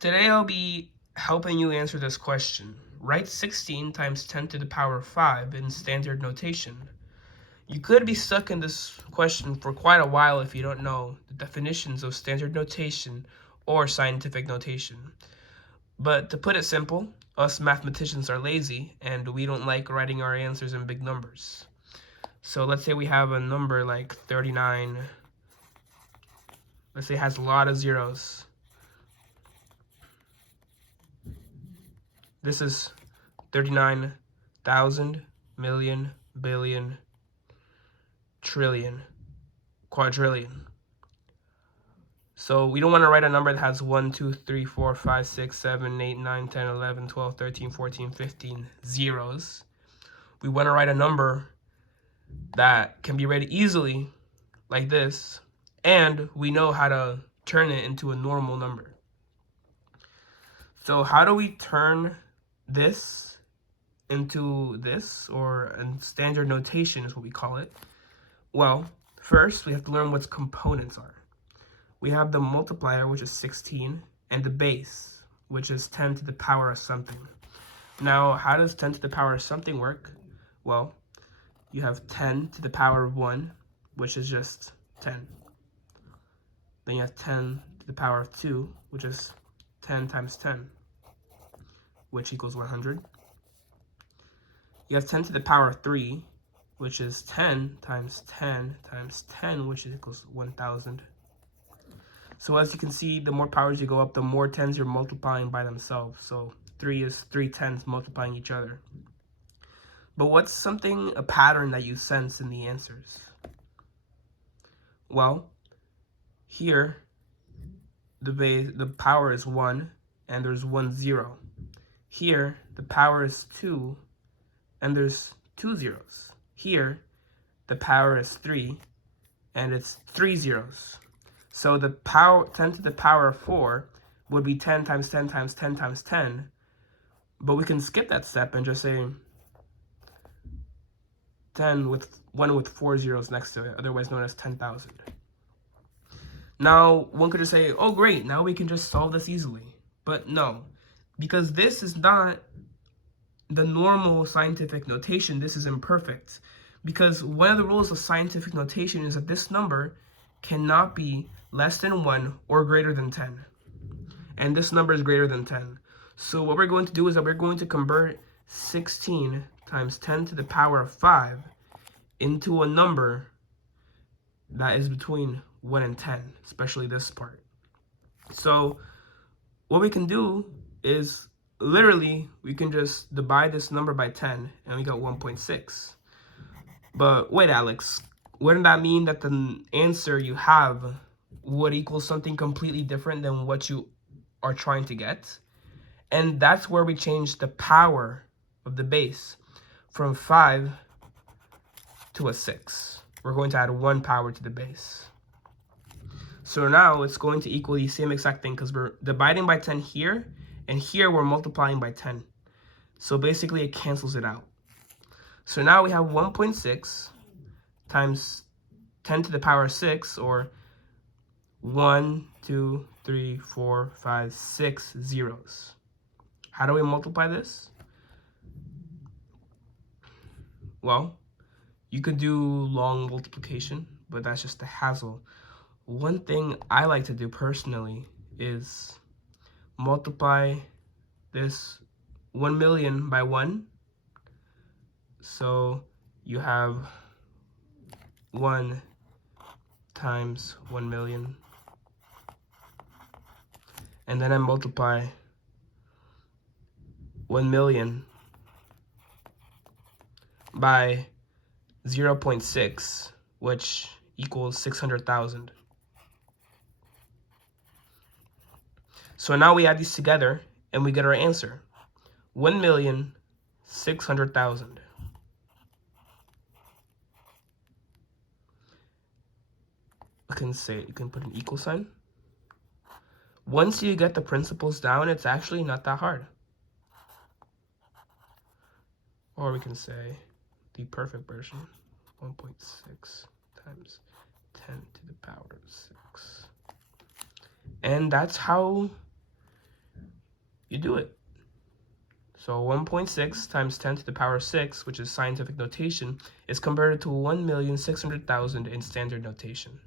Today I'll be helping you answer this question. Write 16 times 10 to the power 5 in standard notation. You could be stuck in this question for quite a while if you don't know the definitions of standard notation or scientific notation. But to put it simple, us mathematicians are lazy and we don't like writing our answers in big numbers. So let's say we have a number like 39. Let's say it has a lot of zeros. This is 39,000, million, billion, trillion, quadrillion. So we don't want to write a number that has 1, 2, 3, 4, 5, 6, 7, 8, 9, 10, 11, 12, 13, 14, 15 zeros. We want to write a number that can be read easily like this, and we know how to turn it into a normal number. So how do we turn this into this, or a standard notation is what we call it? Well, first we have to learn what components are. We have the multiplier, which is 16, and the base, which is 10 to the power of something. Now, how does 10 to the power of something work? Well, you have 10 to the power of 1, which is just 10. Then you have 10 to the power of 2, which is 10 times 10, which equals 100. You have 10 to the power of 3, which is 10 times 10 times 10, which equals 1,000. So as you can see, the more powers you go up, the more tens you're multiplying by themselves. So 3 is 3 tens multiplying each other. But what's a pattern that you sense in the answers? Well, here, the power is 1, and there's 1 0. Here, the power is 2, and there's 2 zeros. Here, the power is 3, and it's 3 zeros. So the power 10 to the power of 4 would be 10 times 10 times 10 times 10. But we can skip that step and just say 10 with 1 with 4 zeros next to it, otherwise known as 10,000. Now, one could just say, oh great, now we can just solve this easily. But no, because this is not the normal scientific notation, this is imperfect. Because one of the rules of scientific notation is that this number cannot be less than 1 or greater than 10. And this number is greater than 10. So what we're going to do is that we're going to convert 16 times 10 to the power of 5 into a number that is between 1 and 10, especially this part. So what we can do is literally we can just divide this number by 10 and we got 1.6. But wait, Alex, wouldn't that mean that the answer you have would equal something completely different than what you are trying to get? And that's where we change the power of the base from 5 to a 6. We're going to add 1 power to the base. So now it's going to equal the same exact thing because we're dividing by 10 here, and here we're multiplying by 10. So basically it cancels it out. So now we have 1.6 times 10 to the power of 6, or 1, 2, 3, 4, 5, 6 zeros. How do we multiply this? Well, you could do long multiplication, but that's just a hassle. One thing I like to do personally is multiply this 1 million by 1. So you have 1 times 1 million. And then I multiply 1 million by 0.6, which equals 600,000. So now we add these together and we get our answer. 1,600,000. You can put an equal sign. Once you get the principles down, it's actually not that hard. Or we can say the perfect version, 1.6 times 10 to the power of 6. And that's how you do it. So 1.6 times 10 to the power 6, which is scientific notation, is converted to 1,600,000 in standard notation.